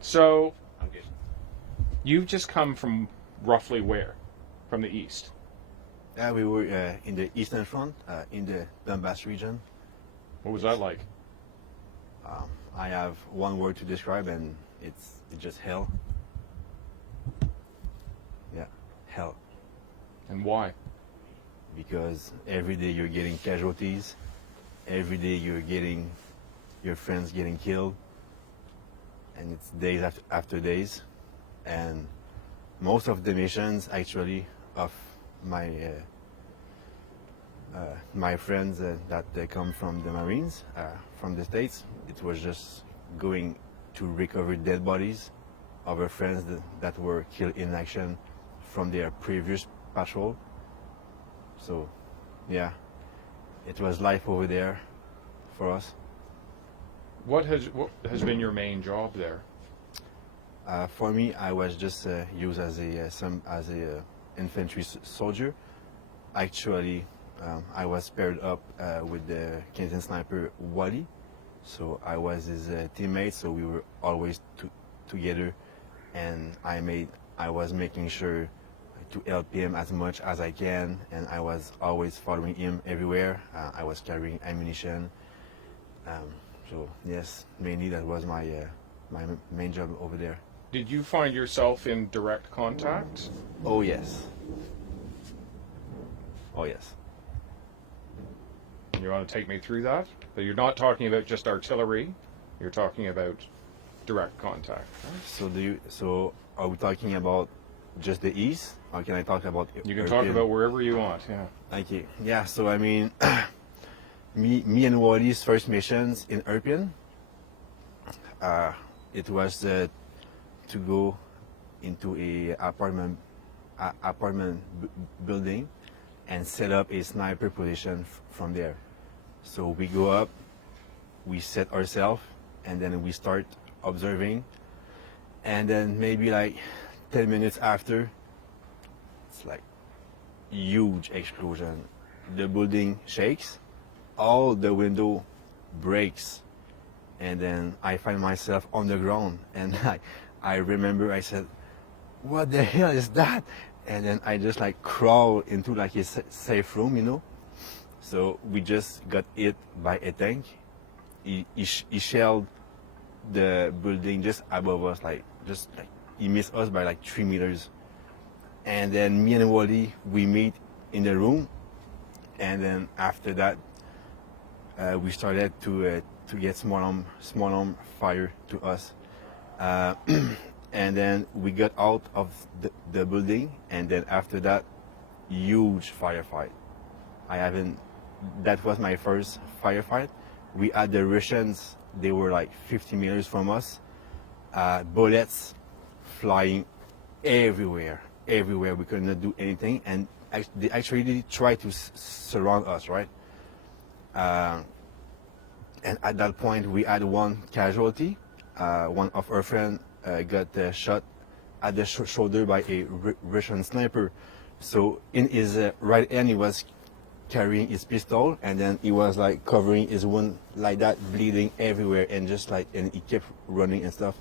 So, you've just come from roughly where? From the east? We were in the Eastern Front, in the Donbass region. What was that like? I have one word to describe, and it's just hell. Yeah, hell. And why? Because every day you're getting casualties. Every day you're getting your friends getting killed. And it's days after days. And most of the missions, actually, of my friends that they come from the Marines, from the States, it was just going to recover dead bodies of our friends that were killed in action from their previous patrol. So, yeah, it was life over there for us. What has been your main job there? For me, I was just used as a infantry soldier. Actually, I was paired up with the Canadian sniper Wali, so I was his teammate. So we were always together, and I was making sure to help him as much as I can, and I was always following him everywhere. I was carrying ammunition. So yes, mainly that was my main job over there. Did you find yourself in direct contact? Oh yes. Oh yes. You want to take me through that? So you're not talking about just artillery. You're talking about direct contact. So are we talking about just the east, or can I talk about? You can talk about wherever you want. Yeah. Okay. Yeah. So I mean, me and Wali's first missions in Irpin. It was to go into a apartment building and set up a sniper position from there. So we go up, we set ourselves, and then we start observing. And then maybe like 10 minutes after, it's like huge explosion. The building shakes, all the window breaks, and then I find myself on the ground. And I remember I said, "What the hell is that?" And then I just like crawl into like a safe room, you know. So we just got hit by a tank. He shelled the building just above us, like he missed us by like 3 meters. And then me and Wali, we meet in the room, and then after that, we started to get small arm fire to us. And then we got out of the building, and then after that, huge firefight. That was my first firefight. We had the Russians, they were like 50 meters from us. Bullets flying everywhere. We could not do anything, and they actually tried to surround us, right? And at that point, we had one casualty. One of our friends got shot at the shoulder by a Russian sniper. So in his right hand, he was carrying his pistol, and then he was like covering his wound like that, bleeding everywhere, and and he kept running and stuff.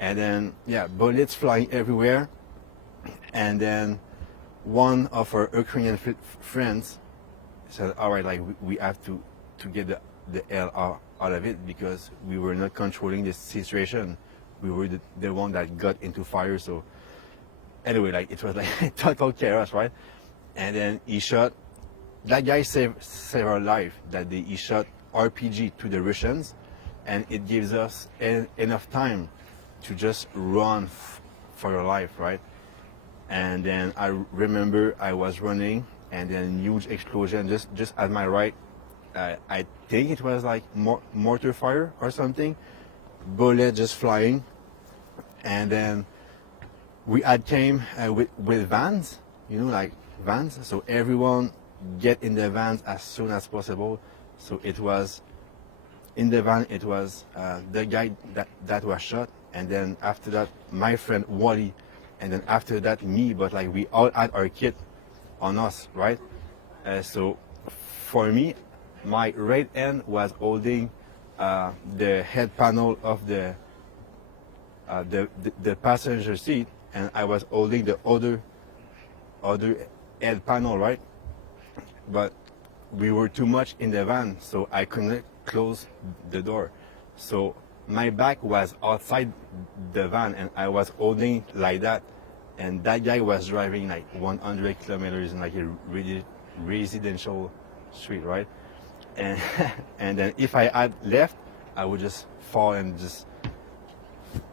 And then yeah, bullets flying everywhere. And then one of our Ukrainian friends said, "All right, like we have to get the hell out of it, because we were not controlling the situation. We were the one that got into fire." So anyway, like it was like total chaos, right? And then he shot. That guy saved our life. He shot RPG to the Russians, and it gives us enough time to just run for your life, right? And then I remember I was running, and then huge explosion just at my right. I think it was like mortar fire or something. Bullet just flying, and then we had came with vans, you know, like vans. So everyone get in the vans as soon as possible. So it was in the van. It was the guy that was shot, and then after that my friend Wali, and then after that me. But like we all had our kit on us, right? So for me, my right hand was holding the head panel of the the passenger seat, and I was holding the other head panel, right? But we were too much in the van, so I couldn't close the door. So my back was outside the van, and I was holding like that. And that guy was driving like 100 kilometers in like a really residential street, right? And and then if I had left, I would just fall and just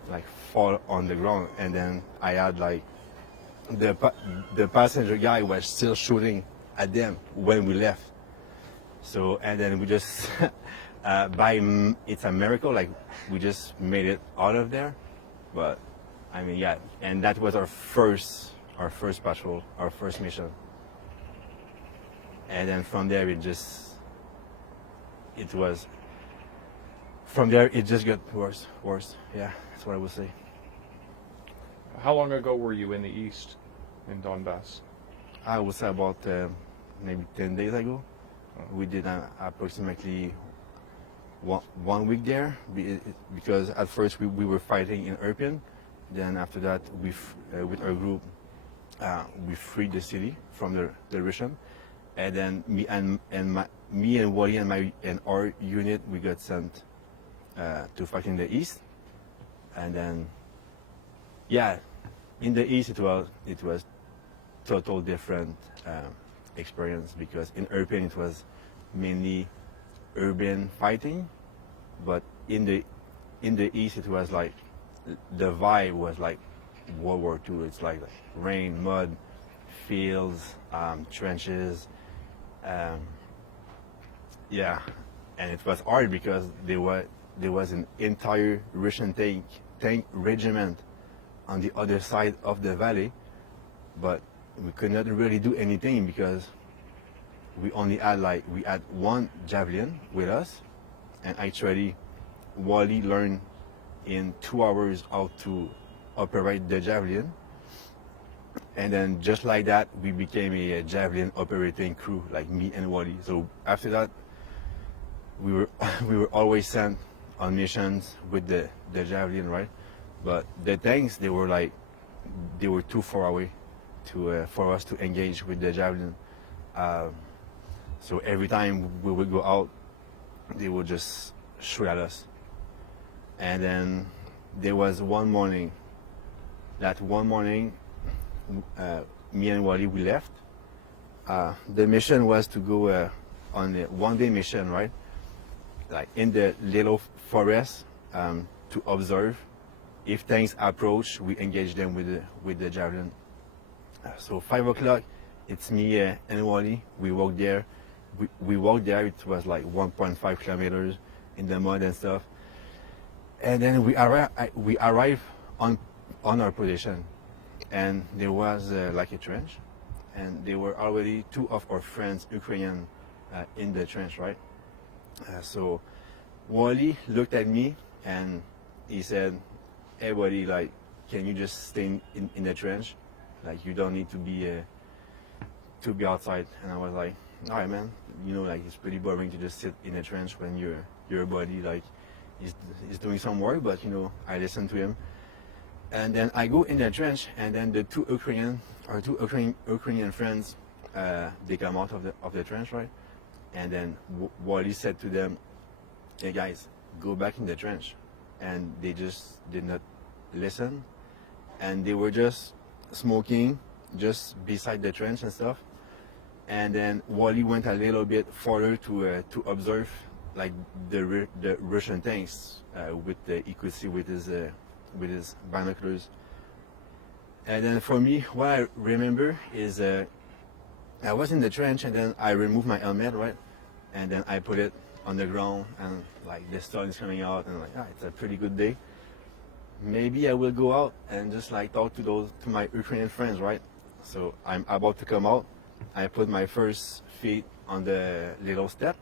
like fall on the ground. And then I had like the passenger guy was still shooting at them when we left. So and then we just it's a miracle, like we just made it out of there. But I mean, yeah, and that was our first patrol, our first mission. And then from there it just got worse. Yeah, that's what I would say. How long ago were you in the east, in Donbass? I would say about maybe 10 days ago. We did approximately 1 week there because at first we were fighting in Irpin. Then after that, with our group, we freed the city from the Russian. And then me and Wali and our unit, we got sent to fight in the east. And then, yeah, in the east it was total different experience because in Irpin it was mainly urban fighting, but in the east it was like the vibe was like World War II. It's like rain, mud, fields, trenches. Yeah, and it was hard because there was an entire Russian tank regiment on the other side of the valley, but we could not really do anything because we had one Javelin with us, and actually Wali learned in 2 hours how to operate the Javelin. And then just like that, we became a Javelin operating crew, like me and Wali. So after that, we were always sent on missions with the Javelin, right? But the tanks, they were too far away for us to engage with the Javelin. So every time we would go out, they would just shoot at us. And then there was one morning. That one morning, me and Wali, we left. The mission was to go on a one-day mission, right? Like in the little forest to observe. If tanks approach, we engage them with the Javelin. So 5 o'clock, it's me and Wali. We walked there. We walked there. It was like 1.5 kilometers in the mud and stuff. And then we arrived on our position, and there was like a trench, and there were already 2 of our friends, Ukrainian, in the trench, right? So Wali looked at me and he said, "Hey buddy, like, can you just stay in the trench? Like, you don't need to be outside." And I was like, "All right, man. You know, like, it's pretty boring to just sit in a trench when your buddy like is doing some work." But you know, I listened to him. And then I go in the trench, and then the two Ukrainian friends, they come out of the trench, right? And then Wali said to them, "Hey guys, go back in the trench." And they just did not listen, and they were just smoking just beside the trench and stuff. And then Wali went a little bit further to observe like the Russian tanks he could see with his binoculars. And then for me, what I remember is I was in the trench, and then I removed my helmet, right? And then I put it on the ground, and like the sun is coming out, and like, it's a pretty good day. Maybe I will go out and just like talk to my Ukrainian friends, right? So I'm about to come out. I put my first feet on the little step,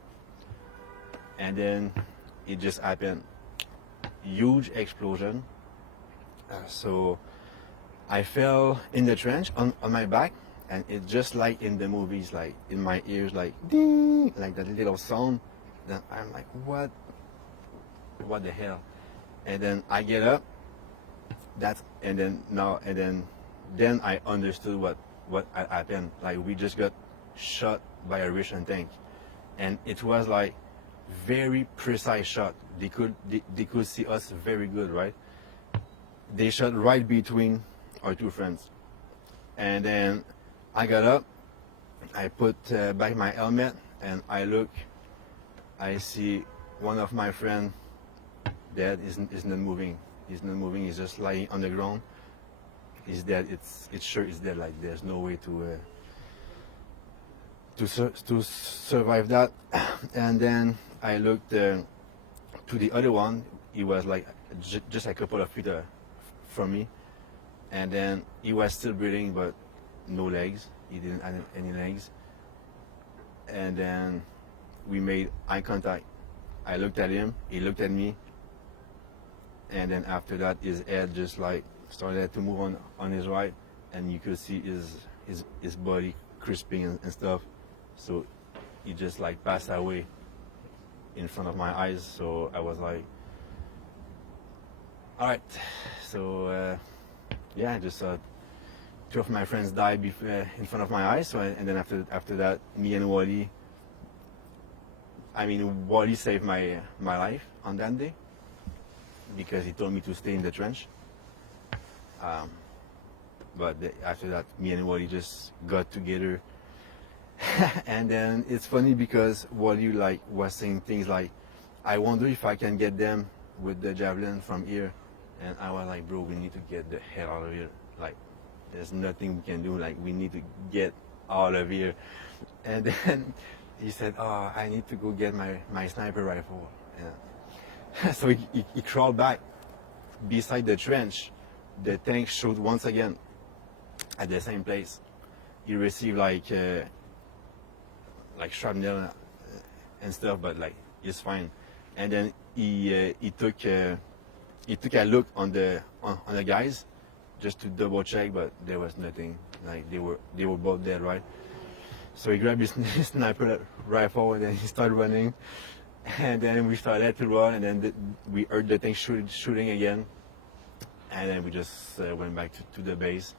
and then it just happened. Huge explosion. So I fell in the trench on my back, and it's just like in the movies, like in my ears, like ding, like that little sound. Then I'm like, what the hell? And then I get up, that's and then I understood what had happened. Like we just got shot by a Russian tank, and it was like very precise shot. They could see us very good, right? They shot right between our two friends, and then I got up, I put back my helmet, and I look, I see one of my friends dead. Is not moving. He's not moving. He's just lying on the ground. He's dead. It's sure he's dead. Like there's no way to survive that. And then I looked to the other one. He was like just a couple of feet from me, and then he was still breathing but no legs. He didn't have any legs. And then we made eye contact. I looked at him. He looked at me. And then after that, his head just like started to move on his right, and you could see his body crisping and stuff. So he just like passed away in front of my eyes. So I was like, all right. So yeah, just two of my friends died in front of my eyes. So and then after that, me and Wali. I mean, Wali saved my life on that day, because he told me to stay in the trench. But after that, me and Wally just got together. And then it's funny because Wally like was saying things like, I wonder if I can get them with the Javelin from here. And I was like, bro, we need to get the hell out of here. Like, there's nothing we can do. Like, we need to get out of here. And then he said, oh, I need to go get my sniper rifle. Yeah. So he crawled back beside the trench. The tank shot once again at the same place. He received like shrapnel and stuff, but like he's fine. And then he took a look on the guys just to double check, but there was nothing. Like they were both dead, right? So he grabbed his sniper rifle and then he started running. And then we started to run, and then we heard the tank shooting again. And then we just went back to the base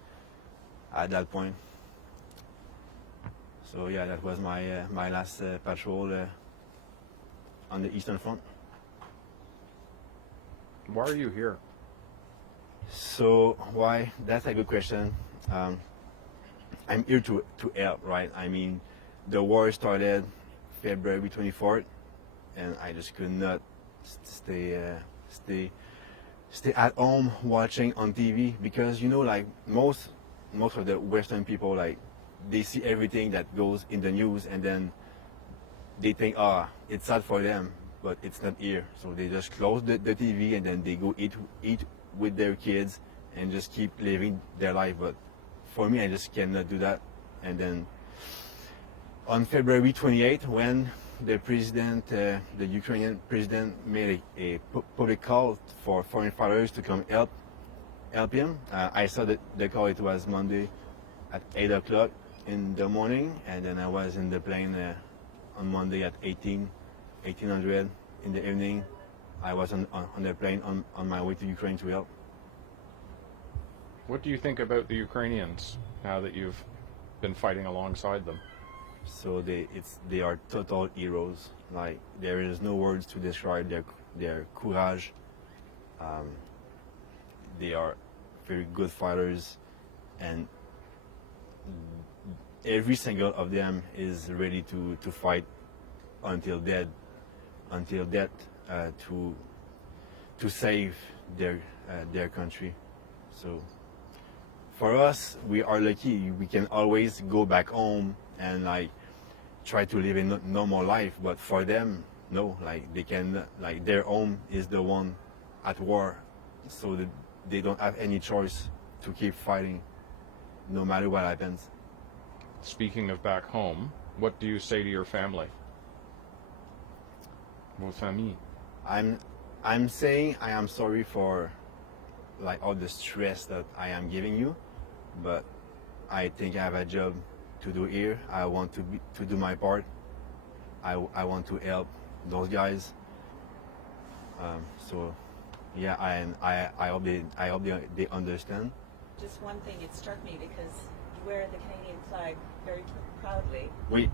at that point. So yeah, that was my last patrol on the Eastern Front. Why are you here? So why? That's a good question. I'm here to help, right? I mean, the war started February 24th. And I just could not stay at home watching on TV, because like most of the Western people, like they see everything that goes in the news and then they think, it's sad for them, but it's not here. So they just close the TV and then they go eat with their kids and just keep living their life. But for me, I just cannot do that. And then on February 28th, when the president, the Ukrainian president, made a public call for foreign fighters to come help him. I saw the call. It was Monday at 8 o'clock in the morning, and then I was in the plane on Monday at 1800 in the evening. I was on the plane on my way to Ukraine to help. What do you think about the Ukrainians now that you've been fighting alongside them? So they are total heroes. Like there is no words to describe their courage. They are very good fighters, and every single of them is ready to fight until death to save their country. So for us, we are lucky. We can always go back home and like try to live a normal life, but for them, no. Like they can, like their home is the one at war, so that they don't have any choice to keep fighting, no matter what happens. Speaking of back home, what do you say to your family? Vos familles. I'm saying I am sorry for like all the stress that I am giving you, but I think I have a job to do here. I want to do my part. I want to help those guys. So Yeah, and I hope they understand. Just one thing, it struck me because you wear the Canadian flag very proudly. Oui,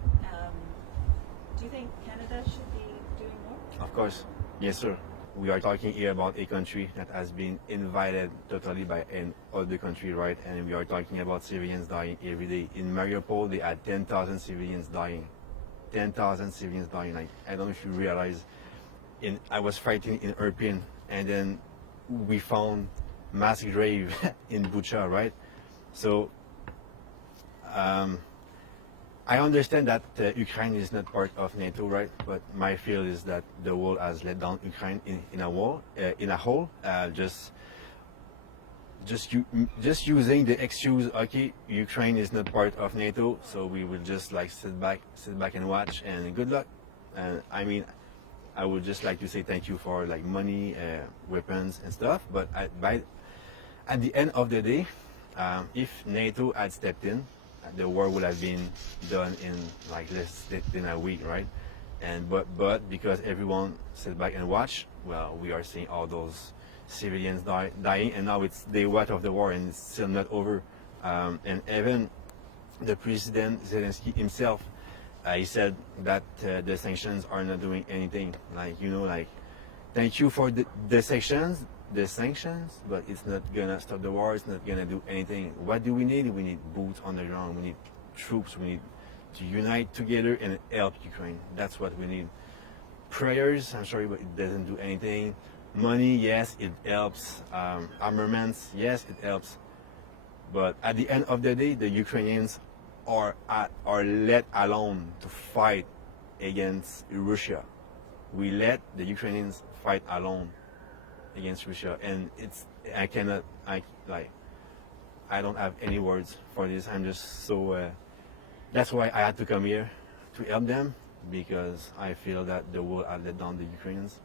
Do you think Canada should be doing more? of course. Yes, sir. We are talking here about a country that has been invaded totally by an other country, right? And we are talking about civilians dying every day. In Mariupol, they had 10,000 civilians dying. 10,000 civilians dying. Like, I don't know if you realize. I was fighting in Irpin, and then we found mass grave in Bucha, right? So I understand that Ukraine is not part of NATO, right? But my feel is that the world has let down Ukraine in a whole. Just using the excuse, okay, Ukraine is not part of NATO, so we will just like sit back and watch, and good luck. And I mean, I would just like to say thank you for like money, weapons, and stuff. But at the end of the day, if NATO had stepped in, the war would have been done in like less than a week, right? And but because everyone sit back and watch, well, we are seeing all those civilians dying, and now it's day one of the war, and it's still not over. And even the President Zelensky himself, he said that the sanctions are not doing anything. Like, you know, like, thank you for the sanctions, but it's not gonna stop the war. It's not gonna do anything. What do we need? We need boots on the ground. We need troops. We need to unite together and help Ukraine. That's what we need. Prayers, I'm sorry, but it doesn't do anything. Money, yes, it helps. Armaments, yes, it helps. But at the end of the day, the Ukrainians are let alone to fight against Russia. We let the Ukrainians fight alone against Russia, and I don't have any words for this. I'm just so. That's why I had to come here to help them, because I feel that the world had let down the Ukrainians.